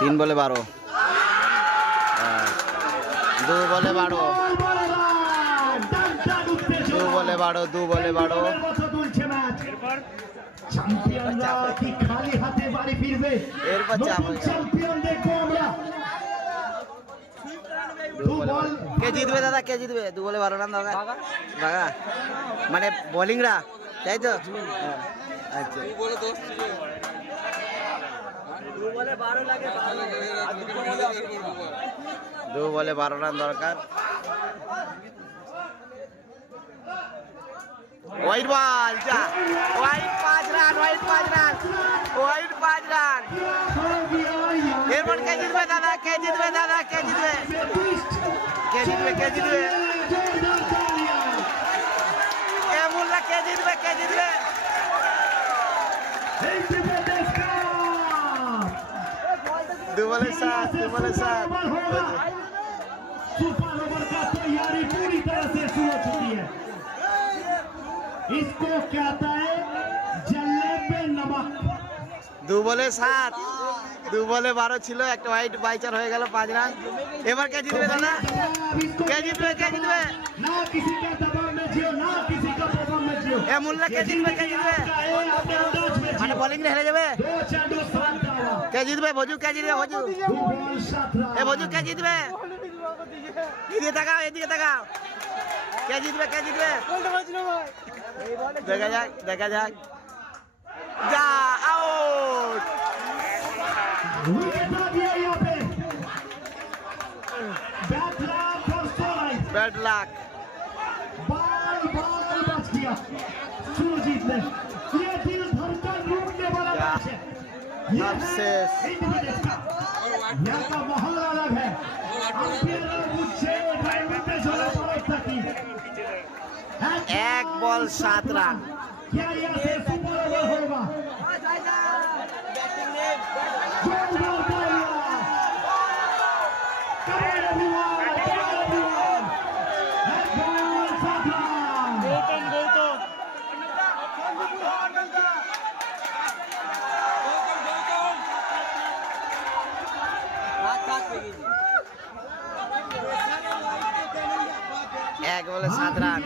3 বলে 12 2 বলে 12 2 বলে 12 2 বলে 12 চ্যাম্পিয়নরা কি খালি হাতে বাড়ি ফিরবে? এরপর চাপ হয়ে গেল। চ্যাম্পিয়ন দেখবো আমরা। কে জিতবে দাদা, কে জিতবে? 2 বলে 12 রান দরকার বাগা, মানে বোলিংরা, তাই তো? আচ্ছা 2 বলে 12 রান দরকার। হোয়াইট বল, যা white 5 run, white 5 run, white 5 run. এরপর কে জিতবে দাদা, কে জিতবে দাদা, কে জিতবে? কে জিতবে, কে জিতবে? এ মোল্লা কে জিতবে, কে জিতবে? 2 বলে 7, 2 बॉले 7। सुपर ओवर का तैयारी पूरी तरह से शुरू हो चुकी है। इसको कहता है जलने पे नमक। 2 বলে 7, 2 বলে 12 ছিল, একটা হোয়াইট বাইচার হয়ে গেল 5 রান। এবার কে জিতবে দাদা, কে জিতবে, কে জিতবে? ना किसी का दबाव में जियो, ना किसी का दबाव में जियो। এ মোল্লা কে জিতবে, কে জিতবে? মানে বোলিং হেরে যাবে। কে জিতবে? ভজু কে জিতবে? ভজু, এ ভজু কে জিতবে? এদিকে তাকাও, এদিকে তাকাও। কে জিতবে, কে জিতবে? দেখা যাক, দেখা যাক। যা আউট, बैड लक। बाल बाल बच गया सुरजीत ने। ये दिल धड़कन रोकने वाला मैच है। ये है इंडिपेंडेंस का, यहाँ का माहौल अलग है। एक बॉल 7 রান। क्या यहाँ से सुपर ओवर होगा? एक বলে 7 রান।